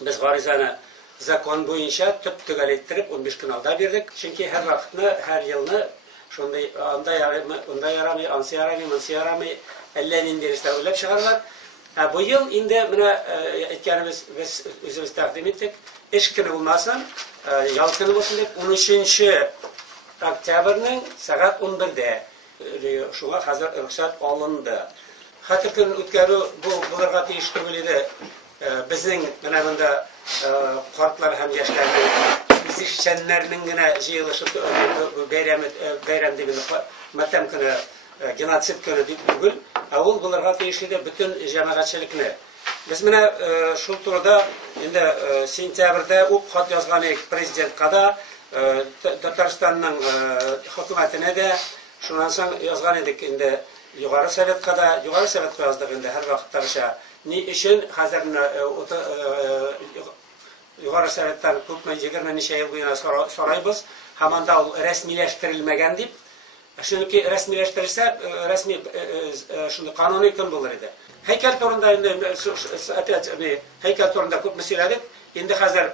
Biz garizani zakon boyunca tüp-tügel ettirip 15 gün alda verdik. Çünkü her vaktini, her yılını şunday anda yaramay, ansı yaramay, mansı yaramay, ellerin derisler öyle çıkarlar. Bu yıl indi buna etkenimiz biz özümüz takdim ettik. İş günü olmasın, yalkını olsun deyip 13. Oktyabr'ın saat 11'de şuna hazır ruhsat alındı. Hatırkın ötkeri bularga değiştirmeli bizning mana bunda qortlar ham yoshlarni fizikçilerning gina jiyilishib bayram degani matam kuni genotsid kuni deb bugün avval bularga tegishli butun jamoatchilikni biz mana shu turda endi sentyabrda u xat yozgan edik prezidentga da Tataristonning hukumatine de shundan so'ng yozgan edik endi yuqori sovetga yozdik endi har vaqtda ni için hazırına yukarı sovetdan ko'pmi 20 necha yil bo'yin so'raymiz. Hamanda u rasmiyleştirilmagan deb. Shuniki rasmiyleştirilsa rasmiy shuni qonuniy kun bo'lar edi. Haykal to'rinda endi haykal to'rinda ko'p masalalar. Endi hozir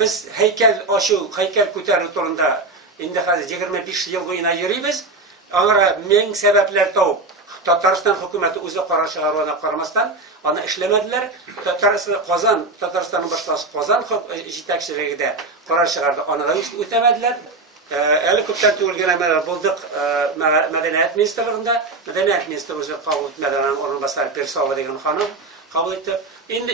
biz haykal ko'taruv to'rinda endi hozir 25 yil bo'yin yuribmiz. Onlara ming sabablar topib Tatariston hukumati o'zi qaror chiqaruvga qaramasdan ana ishlamadilar. Tataristonning boshqasi Qozon yetakchiligida qaror chiqardi. Anadan o'tamadilar. Hali ko'pdan to'g'rilgan bo'ldik Madaniyat ministrligida. Madaniyat ministri o'zi qabul etmadilar. O'rinbosar Persova degan xonim qabul etdi. Endi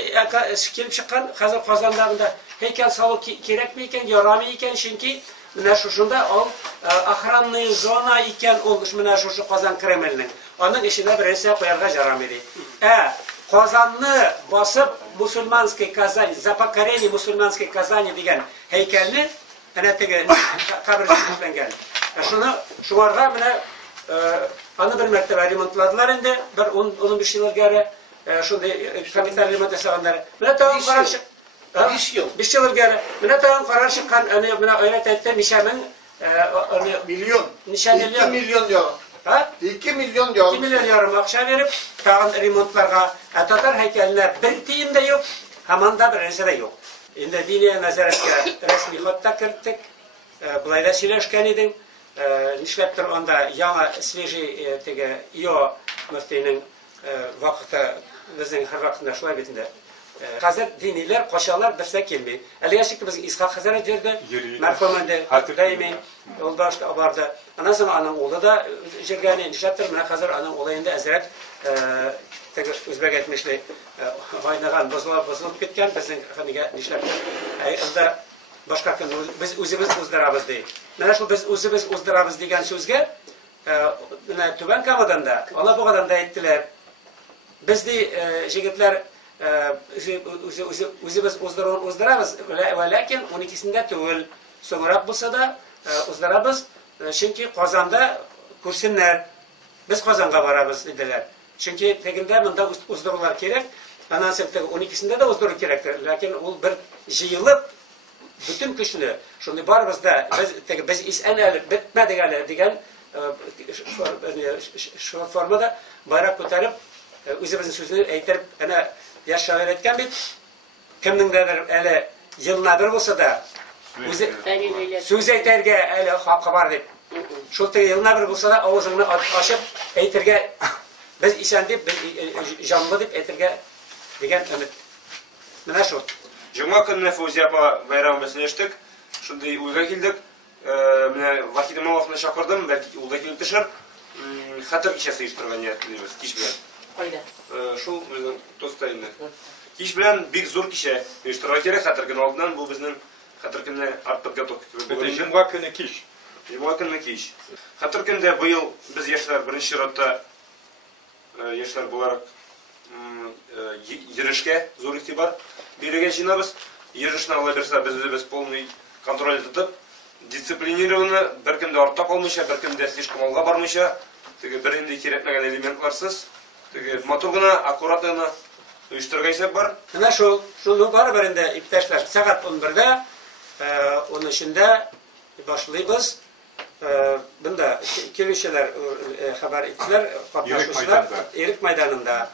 kelib chiqqan hozir Qozondagida haykal solu kerakmi ekan, yo'qmi ekan, chunki mana shunda охранный zona ekan olmuş mana şu Qozon Kremlning. Onun içinde bir resim koyarga jaramedi. Qozonni bosib musulmonskiy Kazani, za покорение musulmonskiy Kazani degan heykelni ana tege qabrga qo'yilgan. Shuni shularga mana ana bir martaba remontladilar endi bir 15 yil ilgari shunday kapital remont yasaganlar. Mana tag'in qaror 5 yil ilgari. Mana tag'in qaror chiqqan mana o'ylab aytdi nishamin milyon. Nisha 2 milyon euro. 2 milyon euro. 2 milyon euro akça verip tağın remontlarga Tatar heykeller bir tiyim de yok. Haman da bir nesere yok. Indi diniye nazaretke resmi hatta kirttik. Bulayda söyleşken idim. Nişleptir onda yana sveji tege iyo müftinin vakıta bizning her vaktinde şulay bitinde. Hazır diniler, koşarlar birse kelmeyi. Eliyashikti biz İshak Hazret verdi. Merhumende daimin yoldaştı abardı. Ondan sonra anam oğlu da jirgani nişaptır. Bana hazır anam olayında Hazret Özbek etmişli oynagan bozulup ketken bizning nişaptır. Onda başka gün biz özümüz o'zdiramiz deydi. Mana shu biz o'zimiz o'zdiramiz degan so'zga Tuban Kamadanda, ona bu kadar da ettiler. Bizde yigitlar o'zimiz o'zdiramiz va lekin 12'sinde tug'il so'ngroq bo'lsa da o'zdiramiz. Chunki Qozonda ko'rsinlar. Biz Qozonga boramiz dedilar. Chunki teginde bunda o'zdiruvlar kerak. Ana septagi 12'sinde de o'zdiruv kerak. Lekin u bir jiyilib bütün kuchni shunday bor bizda biz isanali bitmadigan degan shu formada bayroq ko'tarib o'zimizning so'zni aytirib ana yaş şair etken bit kimningdir eli yılına bir olsa da söz ayterge eli hakkı var deb şu yılına bir olsa da ağzını açıp ayterge biz isen deb biz canlı deb ayterge degan ümit. Mana şu. Cuma günü Fawziya apa bayram meseleleştik. Şunday uyga keldik. Mana Vahid Imamovni chaqirdim, balki uyga keltishir. Xatir kechasi uyushtirgan niyatimiz kish bilan. Qayda? Şu bizning do'stlarimiz. Kish bilan bek zo'r kishi uyushtirgan kerak xatirgan oldidan bu bizning xatirkinni ortib gatoq. Cuma günü kish. Cuma günü kish. Xatirkinde bu yil biz yoshlar birinchi rotda yoshlar bo'larak yirishga zo'r e'tibor bergan jinamiz. Yirishni Alloh bersa biz o'zimiz polniy kontrol etib, disiplinirованно bir kimda ortda qolmaycha, bir kimda слишком olg'a bormaycha, bir endi kerakmagan elementlarsiz motorgina, akkuratgina uyushtirgan hisob bor. Mana shuni baribirida iptashlar soat 11da onun içinde boshlaymiz. Bunda keluvchilar xabar etdilar, qatnashuvchilar Erik maydanında